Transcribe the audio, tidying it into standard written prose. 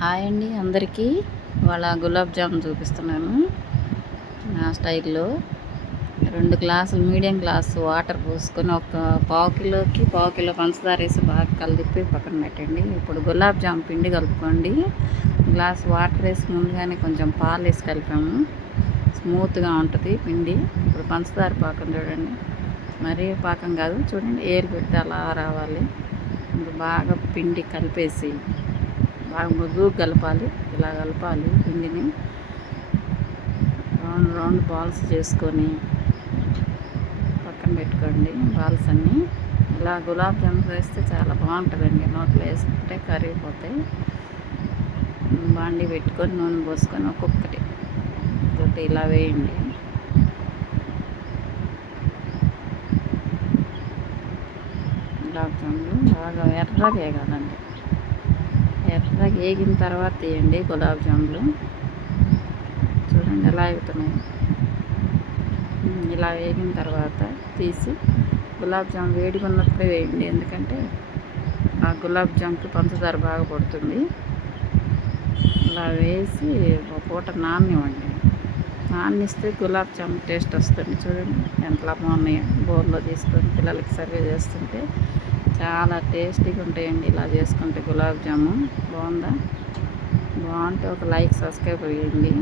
Hi అండి అందరికీ. ఇవాళ గులాబ్ జామున్ చూపిస్తున్నాను నా స్టైల్లో. 2 గ్లాసులు మీడియం గ్లాసు వాటర్ పోసుకొని ఒక పావు కిలో పంచదార వేసి బాగా కలిపి పక్కన పెట్టండి. ఇప్పుడు గులాబ్ జామ్ పిండి కలుపుకోండి. గ్లాస్ వాటర్ వేసి ముందుగానే కొంచెం పాలు వేసి కలిపాము, స్మూత్గా ఉంటుంది పిండి. ఇప్పుడు పంచదార పాకం చూడండి, మరీ పాకం కాదు, చూడండి ఏరు పెడితే అలా రావాలి. ఇప్పుడు బాగా పిండి కలిపేసి బాగా మృదువుగా కలపాలి. ఇలా కలపాలి పిండిని. రౌండ్ బాల్స్ చేసుకొని పక్కన పెట్టుకోండి. బాల్స్ అన్నీ ఇలా గులాబ్ జామున్ వేస్తే చాలా బాగుంటుందండి. నోట్లో వేసుకుంటే కరిగిపోతాయి. బాండి పెట్టుకొని నూనె పోసుకొని ఒక్కొక్కటి ఇలా వేయండి. గులాబ్ జాములు బాగా ఎర్రగా వేగాలండి. ఎర్రగా వేగిన తర్వాత తీయండి గులాబ్ జాములు. చూడండి ఎలా వేగుతున్నాయి. ఇలా వేగిన తర్వాత తీసి గులాబ్ జామ్ వేడిగా ఉన్నప్పుడే వేయండి, ఎందుకంటే ఆ గులాబ్ జామ్కి పంచదార బాగా పడుతుంది. ఇలా వేసి ఒక పూట నాననివ్వండి. నాననిస్తే గులాబ్ జామ్ టేస్ట్ వస్తుంది. చూడండి ఎంతలా బాగున్నాయో. బౌల్లో తీసుకొని పిల్లలకి సర్వ్ చేస్తుంటే చాలా టేస్టీగా ఉంటాయండి. ఇలా చేసుకుంటే గులాబ్ జాము బాగుందా? బాగుంటే ఒక లైక్, సబ్స్క్రైబ్ చేయండి.